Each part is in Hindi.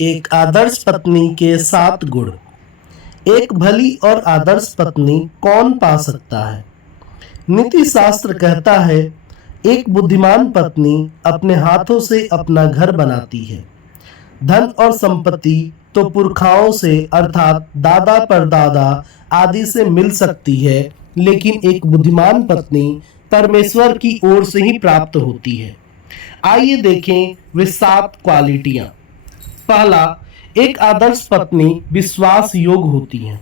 एक आदर्श पत्नी के 7 गुण। एक भली और आदर्श पत्नी कौन पा सकता है? नीति शास्त्र कहता है, एक बुद्धिमान पत्नी अपने हाथों से अपना घर बनाती है। धन और संपत्ति तो पुरखाओं से अर्थात दादा परदादा आदि से मिल सकती है, लेकिन एक बुद्धिमान पत्नी परमेश्वर की ओर से ही प्राप्त होती है। आइए देखें वे 7 क्वालिटियां। पहला, एक आदर्श पत्नी विश्वास योग्य होती है।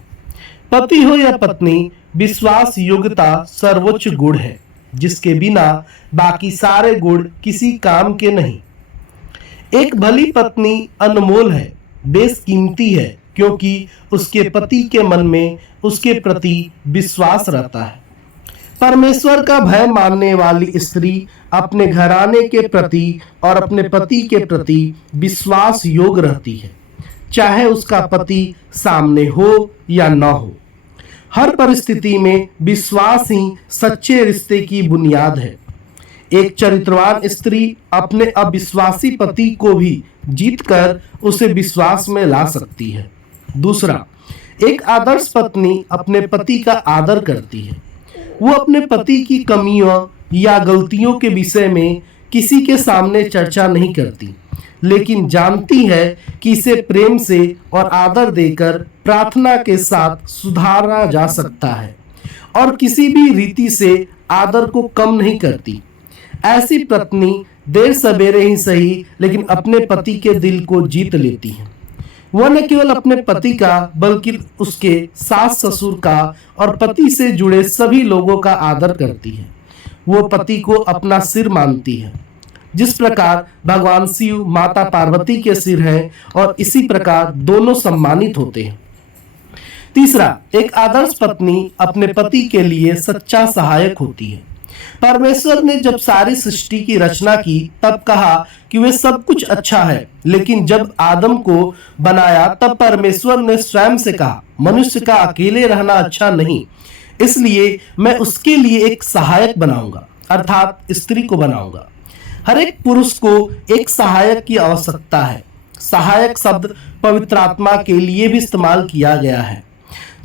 पति हो या पत्नी, विश्वास योग्यता सर्वोच्च गुण है, जिसके बिना बाकी सारे गुण किसी काम के नहीं। एक भली पत्नी अनमोल है, बेशकीमती है, क्योंकि उसके पति के मन में उसके प्रति विश्वास रहता है। परमेश्वर का भय मानने वाली स्त्री अपने घराने के प्रति और अपने पति के प्रति विश्वास योग्य रहती है, चाहे उसका पति सामने हो या न हो। हर परिस्थिति में विश्वास ही सच्चे रिश्ते की बुनियाद है। एक चरित्रवान स्त्री अपने अविश्वासी पति को भी जीतकर उसे विश्वास में ला सकती है। दूसरा, एक आदर्श पत्नी अपने पति का आदर करती है। वो अपने पति की कमियों या गलतियों के विषय में किसी के सामने चर्चा नहीं करती, लेकिन जानती है कि इसे प्रेम से और आदर देकर प्रार्थना के साथ सुधारा जा सकता है, और किसी भी रीति से आदर को कम नहीं करती। ऐसी पत्नी देर सवेरे ही सही, लेकिन अपने पति के दिल को जीत लेती है। वह न केवल अपने पति का, बल्कि उसके सास ससुर का और पति से जुड़े सभी लोगों का आदर करती है। वो पति को अपना सिर मानती है, जिस प्रकार भगवान शिव माता पार्वती के सिर हैं, और इसी प्रकार दोनों सम्मानित होते हैं। तीसरा, एक आदर्श पत्नी अपने पति के लिए सच्चा सहायक होती है। परमेश्वर ने जब सारी सृष्टि की रचना की, तब कहा कि वे सब कुछ अच्छा है, लेकिन जब आदम को बनाया, तब परमेश्वर ने स्वयं से कहा, मनुष्य का अकेले रहना अच्छा नहीं, इसलिए मैं उसके लिए एक सहायक बनाऊंगा, अर्थात स्त्री को बनाऊंगा। हर एक पुरुष को एक सहायक की आवश्यकता है। सहायक शब्द पवित्र आत्मा के लिए भी इस्तेमाल किया गया है।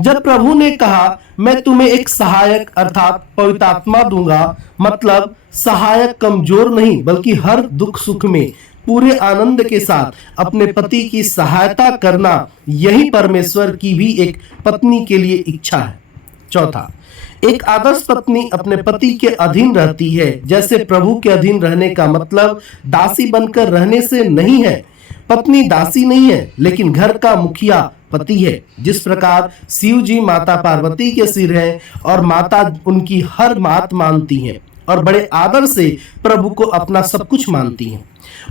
जब प्रभु ने कहा, मैं तुम्हें एक सहायक अर्थात पवित्र आत्मा दूंगा, मतलब सहायक कमजोर नहीं, बल्कि हर दुख सुख में पूरे आनंद के साथ अपने पति की सहायता करना, यही परमेश्वर की भी एक पत्नी के लिए इच्छा है। चौथा, एक आदर्श पत्नी अपने पति के अधीन रहती है। जैसे प्रभु के अधीन रहने का मतलब दासी बनकर रहने से नहीं है। पत्नी दासी नहीं है, लेकिन घर का मुखिया पति है। जिस प्रकार शिव जी माता पार्वती के सिर हैं और माता उनकी हर बात मानती हैं और बड़े आदर से प्रभु को अपना सब कुछ मानती हैं,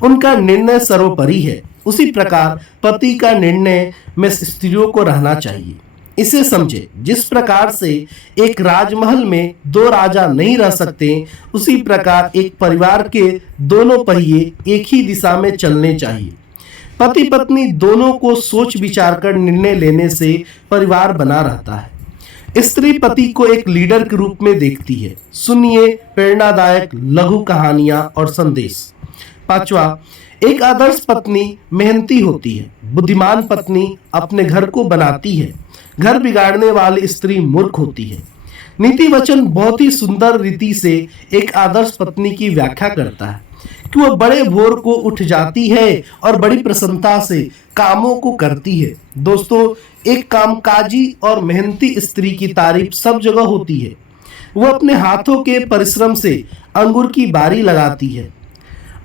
उनका निर्णय सर्वोपरि है, उसी प्रकार पति का निर्णय में स्त्रियों को रहना चाहिए। इसे समझे, जिस प्रकार से एक राजमहल में 2 राजा नहीं रह सकते, उसी प्रकार एक परिवार के दोनों पहिए एक ही दिशा में चलने चाहिए। पति पत्नी दोनों को सोच विचार कर निर्णय लेने से परिवार बना रहता है। स्त्री पति को एक लीडर के रूप में देखती है। सुनिए प्रेरणादायक लघु कहानियां और संदेश। पांचवा, एक आदर्श पत्नी मेहनती होती है। बुद्धिमान पत्नी अपने घर को बनाती है। घर बिगाड़ने वाली स्त्री मूर्ख होती है। नीति वचन बहुत ही सुंदर रीति से एक आदर्श पत्नी की व्याख्या करता है कि वह बड़े भोर को उठ जाती है और बड़ी प्रसन्नता से कामों को करती है। दोस्तों, एक कामकाजी और मेहनती स्त्री की तारीफ सब जगह होती है। वह अपने हाथों के परिश्रम से अंगूर की बारी लगाती है,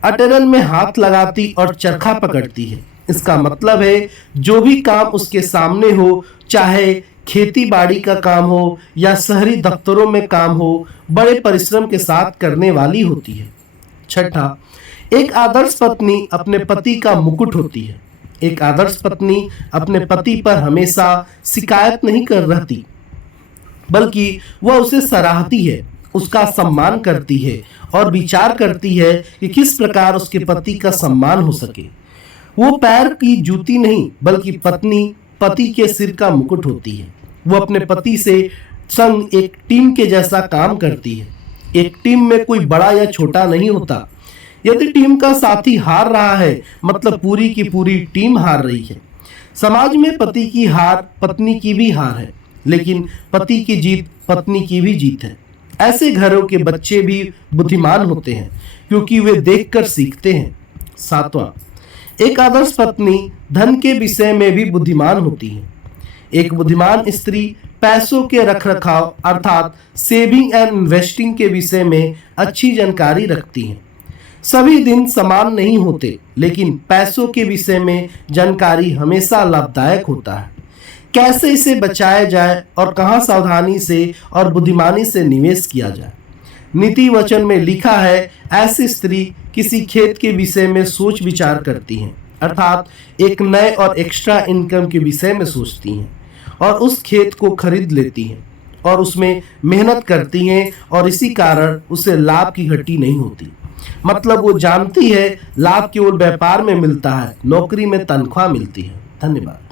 अटरन में हाथ लगाती और चरखा पकड़ती है। इसका मतलब है, जो भी काम उसके सामने हो, चाहे खेती बाड़ी का काम हो या शहरी दफ्तरों में काम हो, बड़े परिश्रम के साथ करने वाली होती है। छठा, एक आदर्श पत्नी अपने पति का मुकुट होती है। एक आदर्श पत्नी अपने पति पर हमेशा शिकायत नहीं कर रहती, बल्कि वह उसे सराहती है, उसका सम्मान करती है और विचार करती है कि किस प्रकार उसके पति का सम्मान हो सके। वो पैर की जूती नहीं, बल्कि पत्नी पति के सिर का मुकुट होती है। वो अपने पति से संग एक टीम के जैसा काम करती है। एक टीम में कोई बड़ा या छोटा नहीं होता। यदि टीम का साथी हार रहा है मतलब पूरी की पूरी टीम हार रही है। समाज में पति की हार पत्नी की भी हार है, लेकिन पति की जीत पत्नी की भी जीत है। ऐसे घरों के बच्चे भी बुद्धिमान होते हैं क्योंकि वे देखकर सीखते हैं। 7वां, एक आदर्श पत्नी धन के विषय में भी बुद्धिमान होती है। एक बुद्धिमान स्त्री पैसों के रखरखाव अर्थात सेविंग एंड इन्वेस्टिंग के विषय में अच्छी जानकारी रखती है। सभी दिन समान नहीं होते, लेकिन पैसों के विषय में जानकारी हमेशा लाभदायक होता है। कैसे इसे बचाया जाए और कहाँ सावधानी से और बुद्धिमानी से निवेश किया जाए। नीति वचन में लिखा है, ऐसी स्त्री किसी खेत के विषय में सोच विचार करती हैं, अर्थात एक नए और एक्स्ट्रा इनकम के विषय में सोचती हैं और उस खेत को खरीद लेती हैं और उसमें मेहनत करती हैं और इसी कारण उसे लाभ की घटी नहीं होती। मतलब वो जानती है लाभ केवल व्यापार में मिलता है, नौकरी में तनख्वाह मिलती है। धन्यवाद।